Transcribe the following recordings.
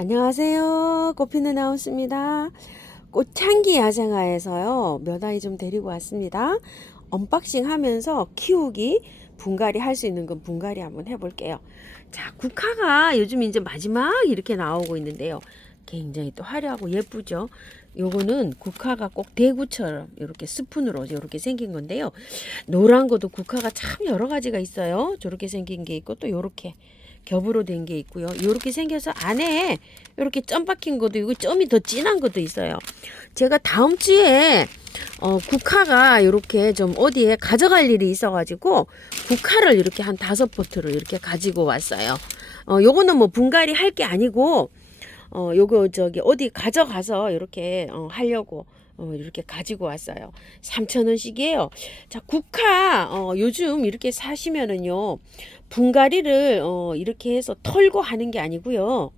안녕하세요. 꽃피는 하우스입니다. 꽃향기 야생화에서요, 몇 아이 좀 데리고 왔습니다. 언박싱 하면서 키우기, 분갈이 할 수 있는 건 분갈이 한번 해볼게요. 자, 국화가 요즘 이제 마지막 이렇게 나오고 있는데요. 굉장히 또 화려하고 예쁘죠. 요거는 국화가 꼭 대구처럼 이렇게 스푼으로 이렇게 생긴 건데요. 노란 것도 국화가 참 여러 가지가 있어요. 저렇게 생긴 게 있고 또 요렇게 겹으로 된 게 있고요. 요렇게 생겨서 안에 요렇게 점 박힌 것도 있고 점이 더 진한 것도 있어요. 제가 다음 주에 국화가 요렇게 좀 어디에 가져갈 일이 있어가지고 국화를 이렇게 한 5포트를 이렇게 가지고 왔어요. 요거는 뭐 분갈이 할 게 아니고 요거 저기 어디 가져가서 이렇게 하려고 이렇게 가지고 왔어요. 3,000원씩이에요. 자, 국화 요즘 이렇게 사시면은요. 분갈이를 이렇게 해서 털고 하는 게 아니고요.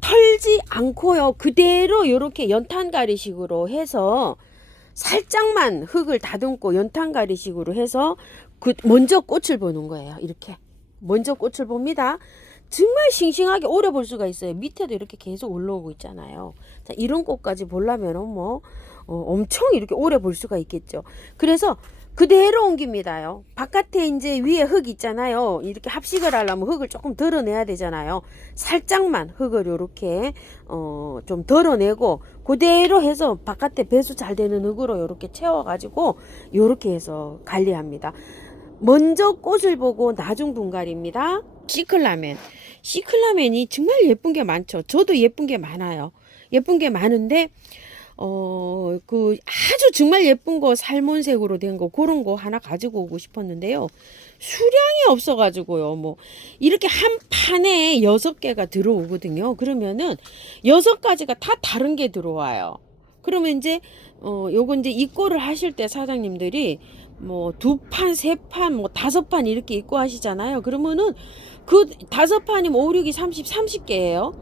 털지 않고요. 그대로 이렇게 연탄가리식으로 해서 살짝만 흙을 다듬고 연탄가리식으로 해서 먼저 꽃을 보는 거예요. 이렇게 먼저 꽃을 봅니다. 정말 싱싱하게 오래 볼 수가 있어요. 밑에도 이렇게 계속 올라오고 있잖아요. 자, 이런 꽃까지 보려면 뭐 엄청 이렇게 오래 볼 수가 있겠죠. 그래서 그대로 옮깁니다요. 바깥에 이제 위에 흙 있잖아요. 이렇게 합식을 하려면 흙을 조금 덜어내야 되잖아요. 살짝만 흙을 이렇게 좀 덜어내고 그대로 해서 바깥에 배수 잘 되는 흙으로 이렇게 채워가지고 이렇게 해서 관리합니다. 먼저 꽃을 보고 나중 분갈이입니다. 시클라멘. 시클라멘이 정말 예쁜 게 많죠. 저도 예쁜 게 많아요. 예쁜 게 많은데 그 아주 정말 예쁜 거 살몬색으로 된 거 그런 거 하나 가지고 오고 싶었는데요. 수량이 없어가지고요. 뭐 이렇게 한 판에 6개가 들어오거든요. 그러면은 6가지가 다 다른 게 들어와요. 그러면 이제 요거 이제 입고를 하실 때 사장님들이 뭐 2판, 3판, 뭐 5판 이렇게 입고 하시잖아요. 그러면은 그 5판이면 5, 6이 30개예요.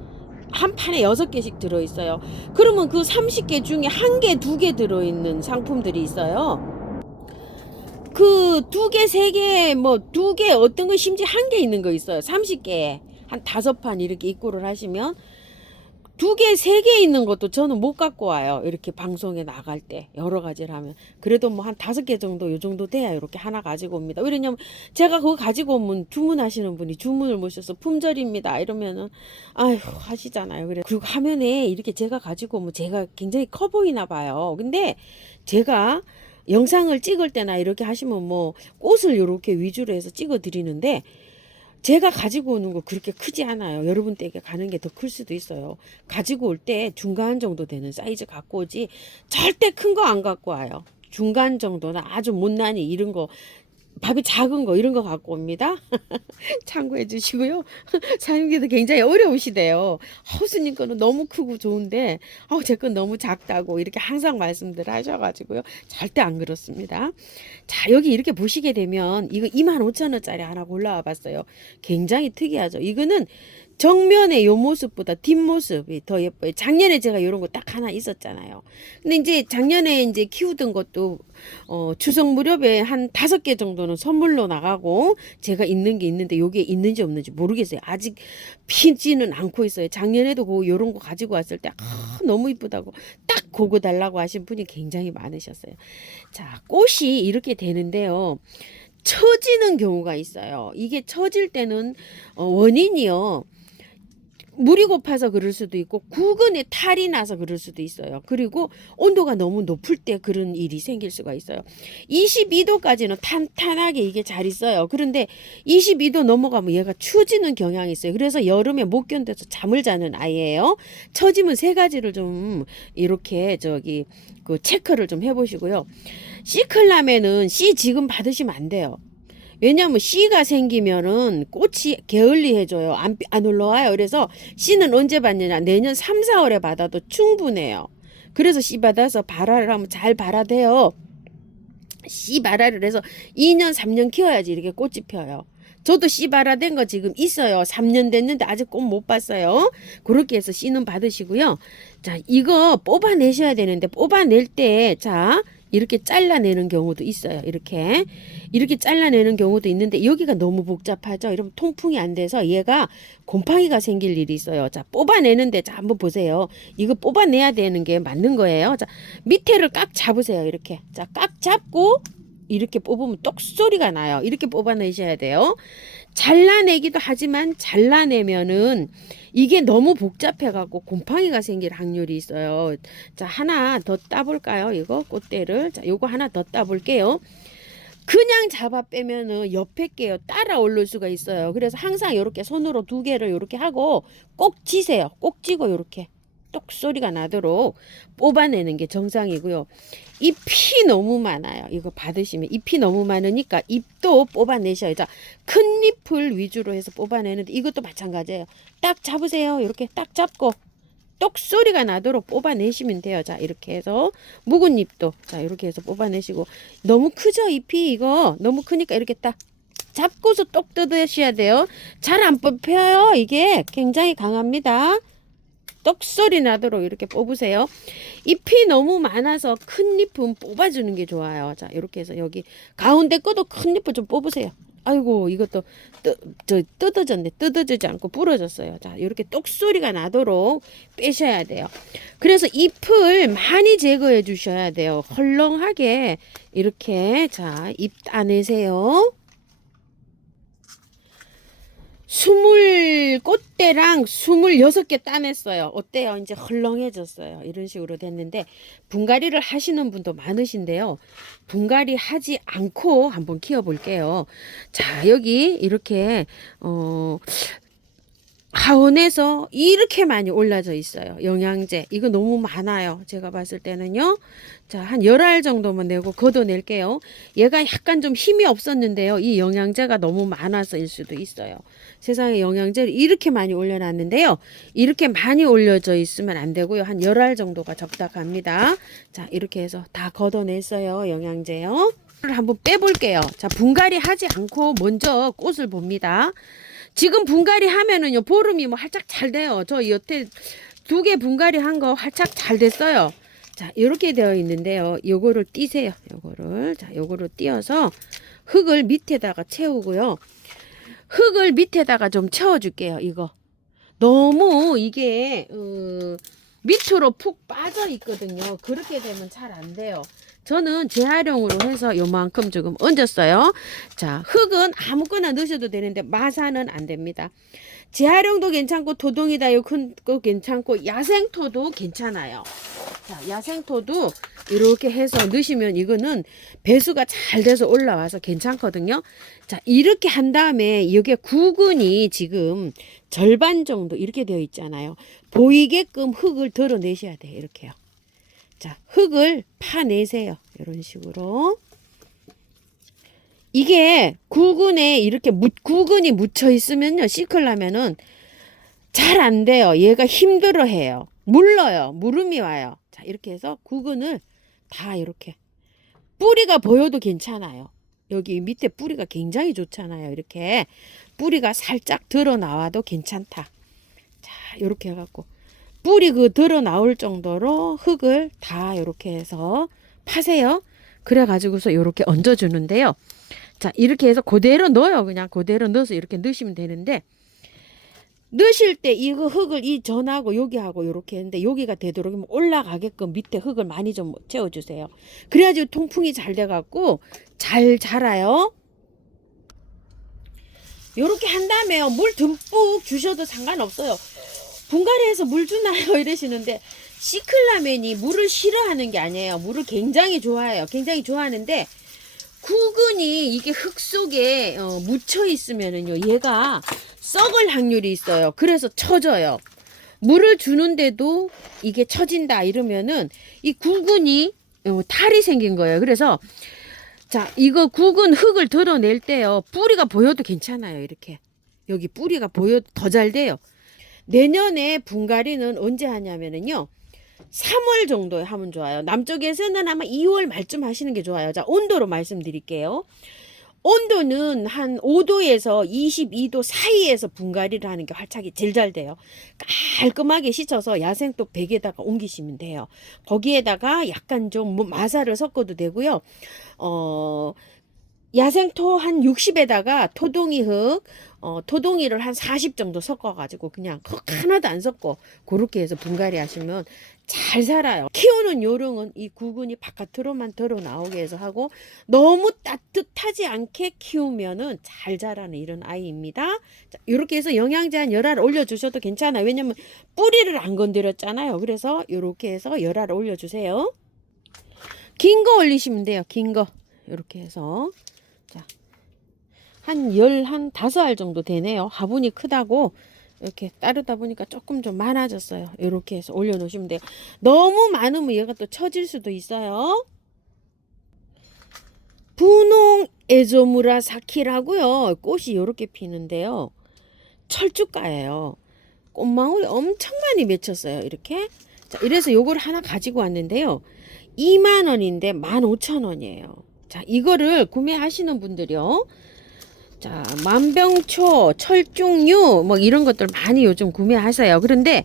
한 판에 6개씩 들어있어요. 그러면 그 30개 중에 1개, 2개 들어있는 상품들이 있어요. 그 2개, 3개, 뭐 2개, 어떤 건 심지어 1개 있는 거 있어요. 30개에 한 5판 이렇게 입고를 하시면 2개, 3개 있는 것도 저는 못 갖고 와요. 이렇게 방송에 나갈 때 여러 가지를 하면 그래도 뭐 한 5개 정도 요 정도 돼야 이렇게 하나 가지고 옵니다. 왜냐면 제가 그거 가지고 오면 주문하시는 분이 주문을 모셔서 품절입니다 이러면은 아휴 하시잖아요. 그래 그리고 화면에 이렇게 제가 가지고 오면 제가 굉장히 커 보이나 봐요. 근데 제가 영상을 찍을 때나 이렇게 하시면 뭐 꽃을 이렇게 위주로 해서 찍어 드리는데 제가 가지고 오는 거 그렇게 크지 않아요. 여러분 댁에 가는 게 더 클 수도 있어요. 가지고 올 때 중간 정도 되는 사이즈 갖고 오지 절대 큰 거 안 갖고 와요. 중간 정도나 아주 못난이 이런 거 밥이 작은 거 이런 거 갖고 옵니다. 참고해 주시고요. 사용기도 굉장히 어려우시대요. 허수님 거는 너무 크고 좋은데 제 건 너무 작다고 이렇게 항상 말씀들 하셔가지고요. 절대 안 그렇습니다. 자, 여기 이렇게 보시게 되면 이거 25,000원짜리 하나 골라와 봤어요. 굉장히 특이하죠. 이거는 정면의 요 모습보다 뒷모습이 더 예뻐요. 작년에 제가 이런 거 딱 하나 있었잖아요. 근데 이제 작년에 이제 키우던 것도 추석 무렵에 한 5개 정도는 선물로 나가고 제가 있는 게 있는데 요게 있는지 없는지 모르겠어요. 아직 피지는 않고 있어요. 작년에도 요런 거 가지고 왔을 때 너무 이쁘다고 딱 그거 달라고 하신 분이 굉장히 많으셨어요. 자, 꽃이 이렇게 되는데요. 처지는 경우가 있어요. 이게 처질 때는 원인이요. 물이 고파서 그럴 수도 있고 구근에 탈이 나서 그럴 수도 있어요. 그리고 온도가 너무 높을 때 그런 일이 생길 수가 있어요. 22도까지는 탄탄하게 이게 잘 있어요. 그런데 22도 넘어가면 얘가 추워지는 경향이 있어요. 그래서 여름에 못 견뎌서 잠을 자는 아이예요. 처지면 3가지를 좀 이렇게 그 체크를 좀 해보시고요. 시클라멘은 씨 지금 받으시면 안 돼요. 왜냐면 씨가 생기면은 꽃이 게을리해져요. 안 올라와요. 그래서 씨는 언제 받느냐? 내년 3, 4월에 받아도 충분해요. 그래서 씨 받아서 발화를 하면 잘 발화돼요. 씨 발화를 해서 2년, 3년 키워야지 이렇게 꽃이 펴요. 저도 씨 발화된 거 지금 있어요. 3년 됐는데 아직 꽃 못 봤어요. 그렇게 해서 씨는 받으시고요. 자, 이거 뽑아내셔야 되는데 뽑아낼 때 자, 이렇게 잘라내는 경우도 있어요. 이렇게 잘라내는 경우도 있는데 여기가 너무 복잡하죠. 이러면 통풍이 안 돼서 얘가 곰팡이가 생길 일이 있어요. 자, 뽑아내는데 자 한번 보세요. 이거 뽑아내야 되는 게 맞는 거예요. 자, 밑에를 깍 잡으세요. 이렇게. 자, 깍 잡고 이렇게 뽑으면 똑 소리가 나요. 이렇게 뽑아내셔야 돼요. 잘라내기도 하지만 잘라내면은 이게 너무 복잡해갖고 곰팡이가 생길 확률이 있어요. 자, 하나 더 따볼까요? 이거 꽃대를. 자, 요거 하나 더 따볼게요. 그냥 잡아 빼면은 옆에 게요 따라 올릴 수가 있어요. 그래서 항상 이렇게 손으로 2개를 이렇게 하고 꼭 쥐세요. 꼭 쥐고 이렇게 똑 소리가 나도록 뽑아내는 게 정상이고요. 잎이 너무 많아요. 이거 받으시면 잎이 너무 많으니까 잎도 뽑아내셔야. 자, 큰 잎을 위주로 해서 뽑아내는데 이것도 마찬가지예요. 딱 잡으세요. 이렇게 딱 잡고 똑 소리가 나도록 뽑아내시면 돼요. 자, 이렇게 해서 묵은 잎도 자 이렇게 해서 뽑아내시고 너무 크죠 잎이 이거 너무 크니까 이렇게 딱 잡고서 똑 뜯으셔야 돼요. 잘 안 뽑혀요. 이게 굉장히 강합니다. 떡소리 나도록 이렇게 뽑으세요. 잎이 너무 많아서 큰 잎은 뽑아주는 게 좋아요. 자, 이렇게 해서 여기 가운데 거도 큰 잎을 좀 뽑으세요. 아이고, 이것도 뜯어졌네. 뜯어지지 않고 부러졌어요. 자, 이렇게 똑소리가 나도록 빼셔야 돼요. 그래서 잎을 많이 제거해 주셔야 돼요. 헐렁하게 이렇게 자, 잎 따내세요. 20꽃대랑 26개 따냈어요. 어때요? 이제 헐렁해졌어요. 이런 식으로 됐는데 분갈이를 하시는 분도 많으신데요. 분갈이 하지 않고 한번 키워볼게요. 자, 여기 이렇게 하원에서 이렇게 많이 올라져 있어요. 영양제. 이거 너무 많아요. 제가 봤을 때는요. 자, 한 10알 정도만 내고 걷어낼게요. 얘가 약간 좀 힘이 없었는데요. 이 영양제가 너무 많아서일 수도 있어요. 세상에 영양제를 이렇게 많이 올려놨는데요. 이렇게 많이 올려져 있으면 안 되고요. 한 10알 정도가 적당합니다. 자, 이렇게 해서 다 걷어냈어요. 영양제요. 한번 빼볼게요. 자, 분갈이 하지 않고 먼저 꽃을 봅니다. 지금 분갈이 하면은요, 보름이 뭐 활짝 잘 돼요. 저 여태 2개 분갈이 한 거 활짝 잘 됐어요. 자, 이렇게 되어 있는데요. 요거를 띄세요. 요거를 띄어서 흙을 밑에다가 채우고요. 흙을 밑에다가 좀 채워줄게요. 이거. 너무 이게, 밑으로 푹 빠져 있거든요. 그렇게 되면 잘 안 돼요. 저는 재활용으로 해서 요만큼 조금 얹었어요. 자, 흙은 아무거나 넣으셔도 되는데 마사는 안 됩니다. 재활용도 괜찮고 토동이다 큰 거 괜찮고 야생토도 괜찮아요. 자, 야생토도 이렇게 해서 넣으시면 이거는 배수가 잘 돼서 올라와서 괜찮거든요. 자, 이렇게 한 다음에 여기에 구근이 지금 절반 정도 이렇게 되어 있잖아요. 보이게끔 흙을 덜어내셔야 돼요. 이렇게요. 자, 흙을 파내세요. 이런 식으로. 이게 구근에 이렇게 구근이 묻혀 있으면요. 시클라면은 잘 안 돼요. 얘가 힘들어 해요. 물러요. 물음이 와요. 자, 이렇게 해서 구근을 다 이렇게. 뿌리가 보여도 괜찮아요. 여기 밑에 뿌리가 굉장히 좋잖아요. 이렇게 뿌리가 살짝 드러 나와도 괜찮다. 자, 이렇게 해갖고. 뿌리 드러 나올 정도로 흙을 다 이렇게 해서 파세요. 그래 가지고서 이렇게 얹어 주는데요. 자, 이렇게 해서 그대로 넣어요. 그냥 그대로 넣어서 이렇게 넣으시면 되는데 넣으실 때 이거 흙을 이 전하고 여기하고 이렇게 했는데 여기가 되도록 올라가게끔 밑에 흙을 많이 좀 채워 주세요. 그래야지 통풍이 잘 돼 갖고 잘 자라요. 요렇게 한 다음에 물 듬뿍 주셔도 상관없어요. 분갈이해서 물 주나요? 이러시는데 시클라멘이 물을 싫어하는 게 아니에요. 물을 굉장히 좋아해요. 굉장히 좋아하는데 구근이 이게 흙 속에 묻혀 있으면은요, 얘가 썩을 확률이 있어요. 그래서 처져요. 물을 주는데도 이게 처진다 이러면은 이 구근이 탈이 생긴 거예요. 그래서 자, 이거 구근 흙을 덜어낼 때요, 뿌리가 보여도 괜찮아요. 이렇게 여기 뿌리가 보여도 더 잘 돼요. 내년에 분갈이는 언제 하냐면은요, 3월 정도에 하면 좋아요. 남쪽에서는 아마 2월 말쯤 하시는 게 좋아요. 자, 온도로 말씀드릴게요. 온도는 한 5도에서 22도 사이에서 분갈이를 하는 게 활착이 제일 잘 돼요. 깔끔하게 씻어서 야생토 100에다가 옮기시면 돼요. 거기에다가 약간 좀 마사를 섞어도 되고요. 야생토 한 60에다가 토동이 흙, 토동이를 한 40 정도 섞어가지고 그냥 흙 하나도 안 섞고 그렇게 해서 분갈이 하시면 잘 살아요. 키우는 요령은 이 구근이 바깥으로만 들어 나오게 해서 하고 너무 따뜻하지 않게 키우면은 잘 자라는 이런 아이입니다. 자, 이렇게 해서 영양제 한 열알 올려주셔도 괜찮아요. 왜냐면 뿌리를 안 건드렸잖아요. 그래서 이렇게 해서 열알 올려주세요. 긴 거 올리시면 돼요. 긴 거. 이렇게 해서. 자, 한 15알 정도 되네요. 화분이 크다고 이렇게 따르다 보니까 조금 좀 많아졌어요. 이렇게 해서 올려놓으시면 돼요. 너무 많으면 얘가 또 처질 수도 있어요. 분홍 에조무라사키라고요. 꽃이 이렇게 피는데요. 철쭉가예요. 꽃망울이 엄청 많이 맺혔어요. 이렇게. 자, 이래서 요걸 하나 가지고 왔는데요. 2만원인데 15,000원이에요. 자, 이거를 구매하시는 분들이요. 자, 만병초, 철쭉류 뭐 이런 것들 많이 요즘 구매하세요. 그런데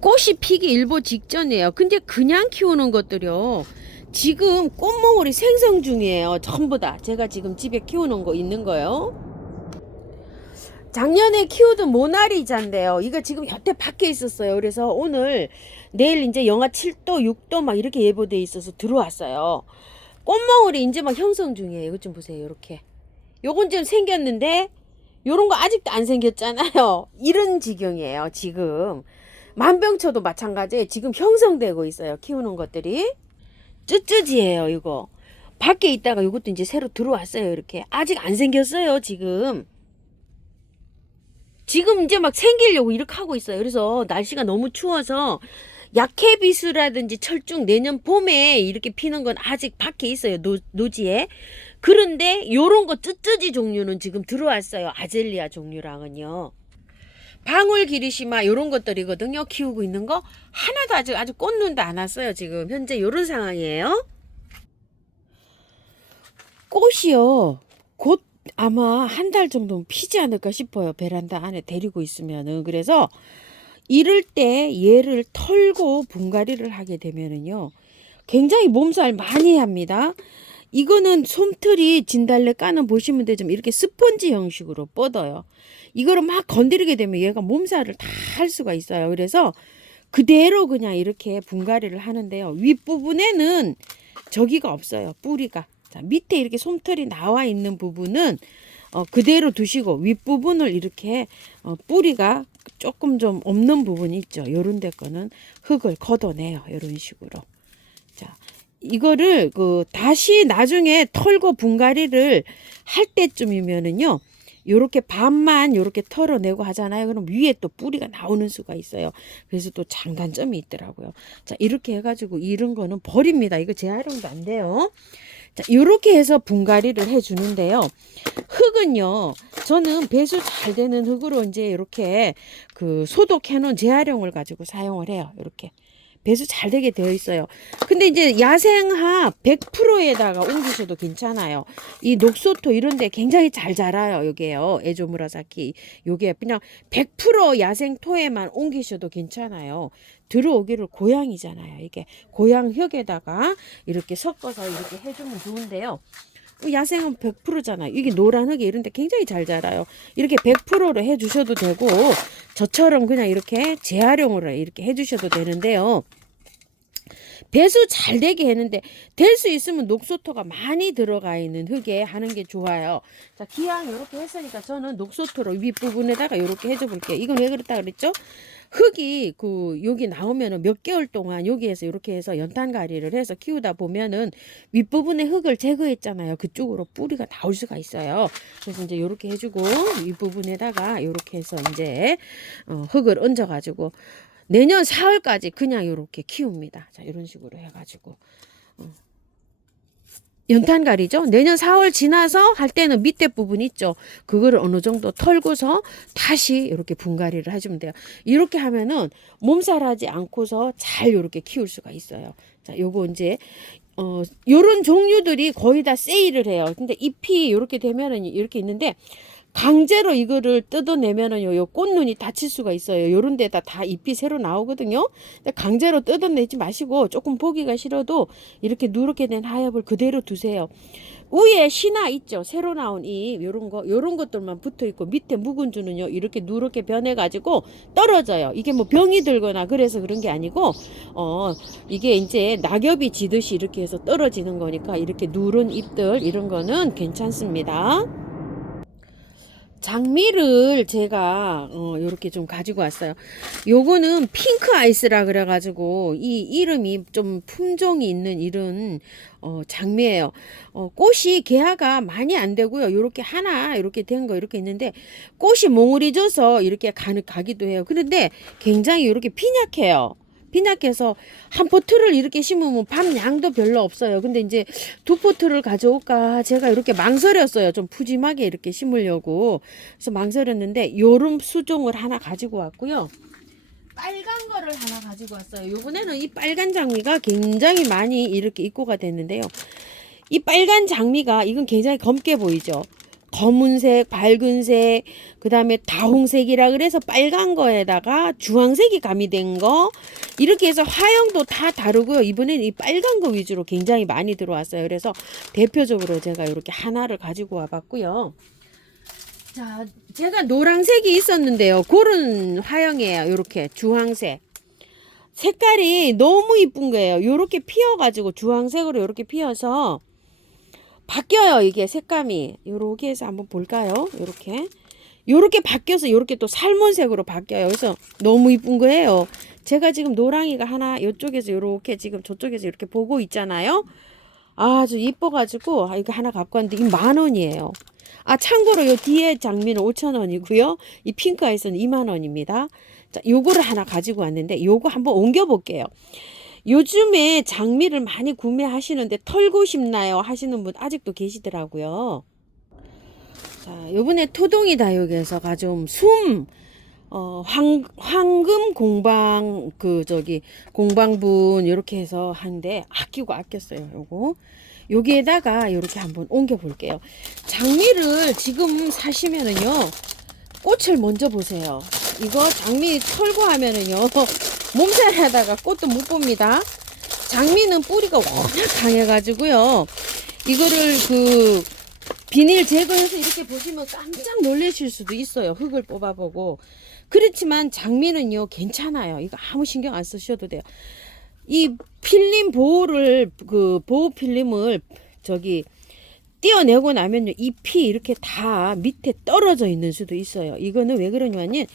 꽃이 피기 일보 직전이에요. 근데 그냥 키우는 것들이요. 지금 꽃몽울이 생성 중이에요. 전부 다. 제가 지금 집에 키우는 거 있는 거요. 작년에 키우던 모나리자인데요. 이거 지금 여태 밖에 있었어요. 그래서 오늘 내일 이제 영하 7도, 6도 막 이렇게 예보돼 있어서 들어왔어요. 꽃몽울이 이제 막 형성 중이에요. 이것 좀 보세요. 이렇게. 요건 좀 생겼는데 요런 거 아직도 안 생겼잖아요. 이런 지경이에요. 지금 만병초도 마찬가지에 지금 형성되고 있어요. 키우는 것들이 쯔쯔지예요. 이거 밖에 있다가 요것도 이제 새로 들어왔어요. 이렇게 아직 안 생겼어요. 지금 이제 막 생기려고 이렇게 하고 있어요. 그래서 날씨가 너무 추워서 약해비수라든지 철쭉 내년 봄에 이렇게 피는 건 아직 밖에 있어요. 노지에. 그런데 요런 거 쯔쯔지 종류는 지금 들어왔어요. 아젤리아 종류랑은요. 방울 기리시마 요런 것들이거든요. 키우고 있는 거 하나도 아직 꽃눈도 안 왔어요. 지금 현재 요런 상황이에요. 꽃이요. 곧 아마 한 달 정도는 피지 않을까 싶어요. 베란다 안에 데리고 있으면은. 그래서 이럴 때 얘를 털고 분갈이를 하게 되면은요. 굉장히 몸살 많이 합니다. 이거는 솜털이 진달래 까는 보시면 되지만 이렇게 스펀지 형식으로 뻗어요. 이거를 막 건드리게 되면 얘가 몸살을 다 할 수가 있어요. 그래서 그대로 그냥 이렇게 분갈이를 하는데요. 윗부분에는 저기가 없어요. 뿌리가. 자, 밑에 이렇게 솜털이 나와 있는 부분은 그대로 두시고 윗부분을 이렇게 뿌리가 조금 좀 없는 부분이 있죠. 요런 데 거는 흙을 걷어내요. 이런 식으로. 자, 이거를 다시 나중에 털고 분갈이를 할 때쯤이면은요. 요렇게 반만 요렇게 털어내고 하잖아요. 그럼 위에 또 뿌리가 나오는 수가 있어요. 그래서 또 장단점이 있더라고요. 자, 이렇게 해가지고 이런 거는 버립니다. 이거 재활용도 안 돼요. 자, 요렇게 해서 분갈이를 해주는데요. 흙은요, 저는 배수 잘 되는 흙으로 이제 이렇게 소독해 놓은 재활용을 가지고 사용을 해요. 이렇게. 배수 잘 되게 되어 있어요. 근데 이제 야생합 100%에다가 옮기셔도 괜찮아요. 이 녹소토 이런 데 굉장히 잘 자라요. 요게요. 에조무라사키. 요게 그냥 100% 야생토에만 옮기셔도 괜찮아요. 들어오기를 고양이잖아요. 이게 고양 흙에다가 이렇게 섞어서 이렇게 해주면 좋은데요. 야생은 100%잖아요. 이게 노란 흙이 이런 데 굉장히 잘 자라요. 이렇게 100%로 해주셔도 되고 저처럼 그냥 이렇게 재활용으로 이렇게 해주셔도 되는데요. 배수 잘 되게 했는데 될 수 있으면 녹소토가 많이 들어가 있는 흙에 하는 게 좋아요. 자, 기왕 이렇게 했으니까 저는 녹소토로 윗부분에다가 이렇게 해줘 볼게요. 이건 왜 그랬다 그랬죠? 흙이 여기 나오면은 몇 개월 동안 여기에서 이렇게 해서 연탄가리를 해서 키우다 보면은 윗부분에 흙을 제거했잖아요. 그쪽으로 뿌리가 나올 수가 있어요. 그래서 이제 이렇게 해주고 윗부분에다가 이렇게 해서 이제 흙을 얹어가지고 내년 4월까지 그냥 이렇게 키웁니다. 자, 이런 식으로 해가지고 연탄가리죠. 내년 4월 지나서 할 때는 밑에 부분 있죠. 그거를 어느 정도 털고서 다시 이렇게 분갈이를 해주면 돼요. 이렇게 하면은 몸살하지 않고서 잘 이렇게 키울 수가 있어요. 자, 요거 이제 요런 종류들이 거의 다 세일을 해요. 근데 잎이 이렇게 되면은 이렇게 있는데 강제로 이거를 뜯어내면은요, 요 꽃눈이 다칠 수가 있어요. 요런 데다 다 잎이 새로 나오거든요. 근데 강제로 뜯어내지 마시고 조금 보기가 싫어도 이렇게 누렇게 된 하엽을 그대로 두세요. 위에 신화 있죠. 새로 나온 잎, 요런 것들만 붙어 있고 밑에 묵은 주는요, 이렇게 누렇게 변해 가지고 떨어져요. 이게 뭐 병이 들거나 그래서 그런 게 아니고, 이게 이제 낙엽이 지듯이 이렇게 해서 떨어지는 거니까 이렇게 누른 잎들, 이런 거는 괜찮습니다. 장미를 제가 요렇게 좀 가지고 왔어요. 요거는 핑크 아이스라 그래 가지고 이 이름이 좀 품종이 있는 이런 장미예요. 꽃이 개화가 많이 안 되고요. 요렇게 하나 이렇게 된 거 이렇게 있는데 꽃이 몽울이 져서 이렇게 가기도 해요. 그런데 굉장히 요렇게 빈약해요. 빈약해서 한 포트를 이렇게 심으면 밤 양도 별로 없어요. 근데 이제 두 포트를 가져올까 제가 이렇게 망설였어요. 좀 푸짐하게 이렇게 심으려고. 그래서 망설였는데 요런 수종을 하나 가지고 왔고요. 빨간 거를 하나 가지고 왔어요. 요번에는 이 빨간 장미가 굉장히 많이 이렇게 입고가 됐는데요. 이 빨간 장미가 이건 굉장히 검게 보이죠. 검은색, 밝은색, 그 다음에 다홍색이라 그래서 빨간 거에다가 주황색이 가미된 거, 이렇게 해서 화형도 다 다르고요. 이번에는 이 빨간 거 위주로 굉장히 많이 들어왔어요. 그래서 대표적으로 제가 이렇게 하나를 가지고 와봤고요. 자, 제가 노란색이 있었는데요. 그런 화형이에요. 이렇게 주황색. 색깔이 너무 이쁜 거예요. 이렇게 피어가지고 주황색으로 이렇게 피어서 바뀌어요. 이게 색감이 요렇게 해서 한번 볼까요? 요렇게 바뀌어서 요렇게 또 살몬색으로 바뀌어요. 그래서 너무 이쁜 거예요. 제가 지금 노랑이가 하나 이쪽에서 요렇게 지금 저쪽에서 이렇게 보고 있잖아요. 아주 이뻐가지고 이거 하나 갖고 왔는데 이 10,000원이에요. 참고로 요 뒤에 장미는 5,000원이고요. 이 핑크 아이스는 20,000원입니다. 자, 요거를 하나 가지고 왔는데 요거 한번 옮겨 볼게요. 요즘에 장미를 많이 구매하시는데 털고 싶나요? 하시는 분 아직도 계시더라고요. 자, 요번에 토동이 다육에서 가져온 황금 공방, 공방분, 요렇게 해서 하는데 아꼈어요. 여기에다가 이렇게 한번 옮겨 볼게요. 장미를 지금 사시면은요, 꽃을 먼저 보세요. 이거 장미 털고 하면은요, 몸살하다가 꽃도 못 봅니다. 장미는 뿌리가 워낙 강해가지고요. 이거를 비닐 제거해서 이렇게 보시면 깜짝 놀라실 수도 있어요. 흙을 뽑아보고. 그렇지만 장미는요, 괜찮아요. 이거 아무 신경 안 쓰셔도 돼요. 이 필름 보호 필름을 떼어내고 나면요, 잎이 이렇게 다 밑에 떨어져 있는 수도 있어요. 이거는 왜 그러냐면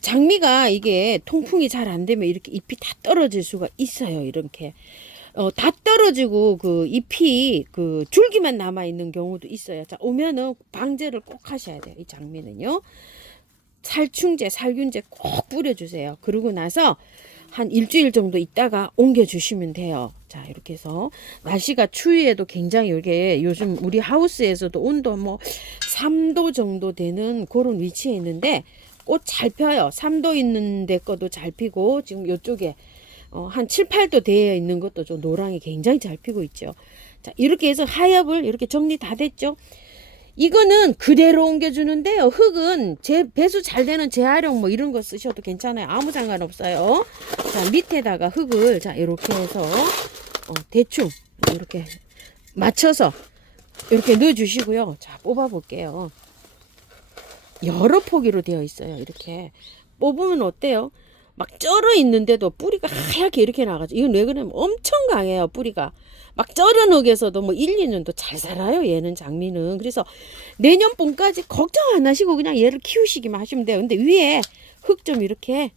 장미가 이게 통풍이 잘 안 되면 이렇게 잎이 다 떨어질 수가 있어요. 이렇게 다 떨어지고 잎이 줄기만 남아 있는 경우도 있어요. 자, 오면은 방제를 꼭 하셔야 돼요. 이 장미는요, 살균제 꼭 뿌려주세요. 그러고 나서 한 일주일 정도 있다가 옮겨주시면 돼요. 자, 이렇게 해서 날씨가 추위에도 굉장히 이게 요즘 우리 하우스에서도 온도 3도 정도 되는 그런 위치에 있는데 꽃 잘 펴요. 3도 있는 데 거도 잘 피고 지금 이쪽에 한 7, 8도 되어 있는 것도 좀 노랑이 굉장히 잘 피고 있죠. 자, 이렇게 해서 하엽을 이렇게 정리 다 됐죠. 이거는 그대로 옮겨주는데요. 흙은 배수 잘 되는 재활용 이런 거 쓰셔도 괜찮아요. 아무 상관없어요. 자, 밑에다가 흙을 이렇게 해서 대충 이렇게 맞춰서 이렇게 넣어주시고요. 자, 뽑아볼게요. 여러 포기로 되어 있어요. 이렇게 뽑으면 어때요? 막 쩔어 있는데도 뿌리가 하얗게 이렇게 나가죠. 이건 왜 그러냐면 엄청 강해요. 뿌리가 막 쩔어 녹여서도 1, 2년도 잘 살아요. 얘는 장미는. 그래서 내년 봄까지 걱정 안 하시고 그냥 얘를 키우시기만 하시면 돼요. 근데 위에 흙 좀 이렇게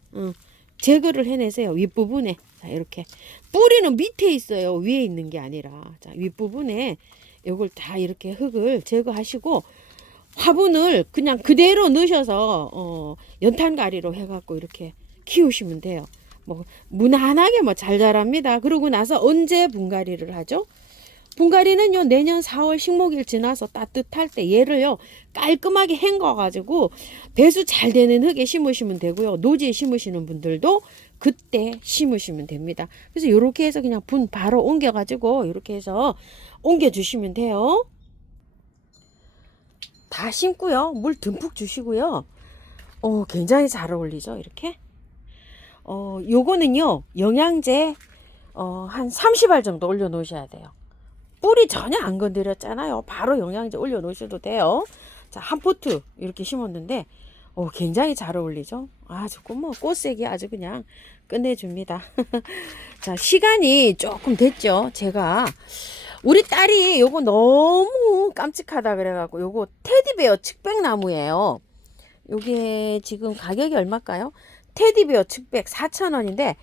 제거를 해내세요. 윗부분에. 자, 이렇게 뿌리는 밑에 있어요. 위에 있는 게 아니라. 자, 윗부분에 요걸 다 이렇게 흙을 제거하시고 화분을 그냥 그대로 넣으셔서 연탄가리로 해갖고 이렇게 키우시면 돼요. 무난하게 잘 자랍니다. 그러고 나서 언제 분갈이를 하죠? 분갈이는요 내년 4월 식목일 지나서 따뜻할 때 얘를요 깔끔하게 헹궈 가지고 배수 잘 되는 흙에 심으시면 되고요. 노지에 심으시는 분들도 그때 심으시면 됩니다. 그래서 이렇게 해서 그냥 분 바로 옮겨 가지고 이렇게 해서 옮겨 주시면 돼요. 다 심고요. 물 듬뿍 주시고요. 굉장히 잘 어울리죠. 이렇게. 요거는요 영양제 한 30알 정도 올려 놓으셔야 돼요. 뿌리 전혀 안 건드렸잖아요. 바로 영양제 올려 놓으셔도 돼요. 자, 한 포트 이렇게 심었는데 굉장히 잘 어울리죠. 아주 뭐 꽃색이 아주 그냥 끝내줍니다. 자, 시간이 조금 됐죠. 제가 우리 딸이 요거 너무 깜찍하다 그래갖고 요거 테디베어 측백나무예요. 요게 지금 가격이 얼마일까요? 테디베어 측백 4,000원인데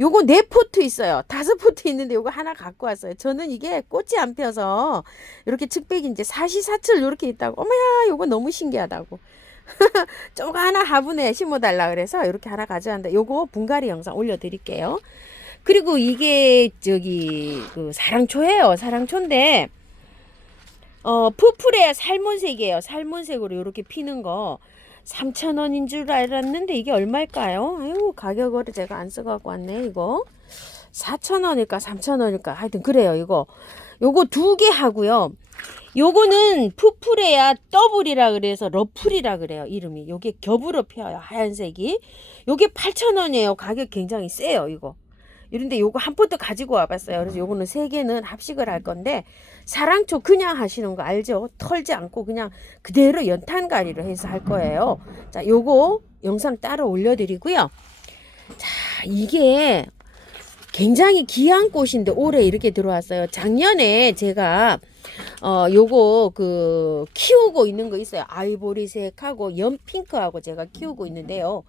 요거 4포트 있어요. 5포트 있는데 요거 하나 갖고 왔어요. 저는 이게 꽃이 안 펴서 이렇게 측백이 이제 사시사철 이렇게 있다고. 어머야, 요거 너무 신기하다고. 저거 하나 화분에 심어달라 그래서 이렇게 하나 가져왔는데 요거 분갈이 영상 올려드릴게요. 그리고 이게 저기 그 사랑초예요. 사랑초인데 푸풀의 살몬색이에요. 살몬색으로 이렇게 피는 거 3,000원인 줄 알았는데 이게 얼마일까요? 아유, 가격을 제가 안 써갖고 왔네. 이거 4,000원일까 3,000원일까 하여튼 그래요. 요거 2개 하고요. 요거는 푸풀에야 더블이라 그래서 러플이라 그래요. 이름이. 요게 겹으로 펴요. 하얀색이. 요게 8,000원이에요. 가격 굉장히 세요. 이거. 이런데 요거 한 포트 가지고 와봤어요. 그래서 요거는 3개는 합식을 할 건데 사랑초 그냥 하시는 거 알죠? 털지 않고 그냥 그대로 연탄가리로 해서 할 거예요. 자, 요거 영상 따로 올려드리고요. 자, 이게 굉장히 귀한 꽃인데 올해 이렇게 들어왔어요. 작년에 제가 요거 그 키우고 있는 거 있어요. 아이보리색하고 연핑크하고 제가 키우고 있는데요.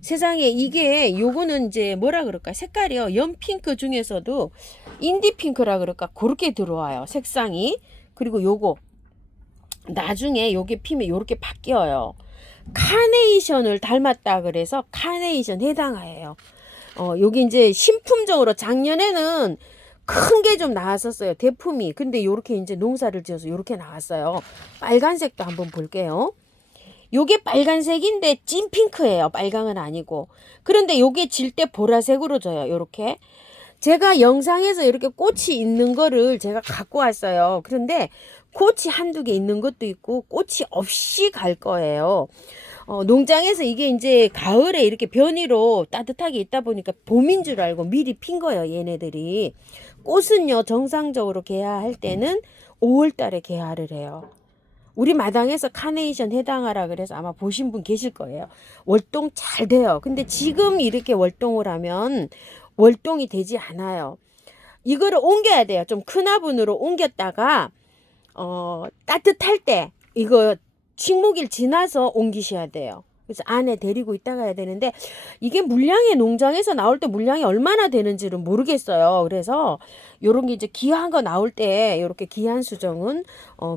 세상에 이게 요거는 이제 뭐라 그럴까 색깔이요 연핑크 중에서도 인디핑크라 그럴까 그렇게 들어와요 색상이. 그리고 요거 나중에 요게 피면 요렇게 바뀌어요. 카네이션을 닮았다 그래서 카네이션 해당하예요. 요게 이제 신품종으로 작년에는 큰 게 좀 나왔었어요 대품이. 근데 요렇게 이제 농사를 지어서 요렇게 나왔어요. 빨간색도 한번 볼게요. 요게 빨간색인데 찐 핑크예요. 빨강은 아니고. 그런데 요게 질 때 보라색으로 져요. 요렇게. 제가 영상에서 이렇게 꽃이 있는 거를 제가 갖고 왔어요. 그런데 꽃이 한두 개 있는 것도 있고 꽃이 없이 갈 거예요. 농장에서 이게 이제 가을에 이렇게 변이로 따뜻하게 있다 보니까 봄인 줄 알고 미리 핀 거예요. 얘네들이. 꽃은요 정상적으로 개화할 때는 5월 달에 개화를 해요. 우리 마당에서 카네이션 해당하라 그래서 아마 보신 분 계실 거예요. 월동 잘 돼요. 근데 지금 이렇게 월동을 하면 월동이 되지 않아요. 이거를 옮겨야 돼요. 좀 큰 화분으로 옮겼다가 따뜻할 때 이거 식목일 지나서 옮기셔야 돼요. 그래서 안에 데리고 있다가 해야 되는데 이게 물량의 농장에서 나올 때 물량이 얼마나 되는지를 모르겠어요. 그래서 요런 게 이제 귀한 거 나올 때 요렇게 귀한 수정은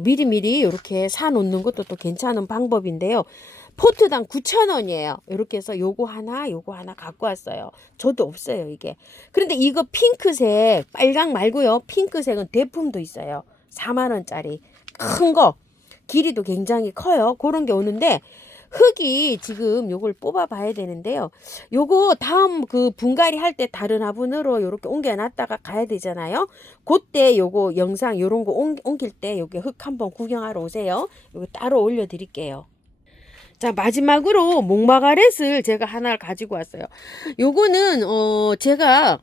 미리미리 요렇게 사 놓는 것도 또 괜찮은 방법인데요. 포트당 9,000원이에요. 이렇게 해서 요거 하나 갖고 왔어요. 저도 없어요, 이게. 그런데 이거 핑크색, 빨강 말고요. 핑크색은 대품도 있어요. 4만 원짜리. 큰 거. 길이도 굉장히 커요. 그런 게 오는데 흙이 지금 요걸 뽑아 봐야 되는데요. 요거 다음 그 분갈이 할 때 다른 화분으로 요렇게 옮겨 놨다가 가야 되잖아요. 그때 요거 영상 요런 거 옮길 때 요게 흙 한번 구경하러 오세요. 요거 따로 올려 드릴게요. 자, 마지막으로 목마가렛을 제가 하나 가지고 왔어요. 요거는 제가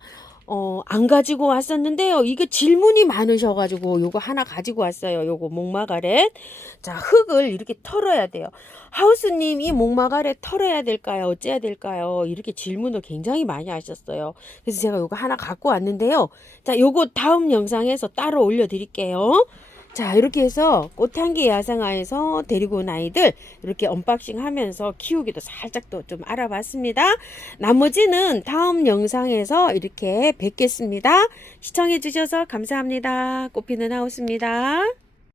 안 가지고 왔었는데요. 이게 질문이 많으셔가지고 요거 하나 가지고 왔어요. 요거 목마가렛. 자, 흙을 이렇게 털어야 돼요. 하우스님, 이 목마가렛 털어야 될까요? 어째야 될까요? 이렇게 질문을 굉장히 많이 하셨어요. 그래서 제가 요거 하나 갖고 왔는데요. 자, 요거 다음 영상에서 따로 올려드릴게요. 자, 이렇게 해서 꽃향기 야생화에서 데리고 온 아이들 이렇게 언박싱 하면서 키우기도 살짝 또 좀 알아봤습니다. 나머지는 다음 영상에서 이렇게 뵙겠습니다. 시청해 주셔서 감사합니다. 꽃피는 하우스입니다.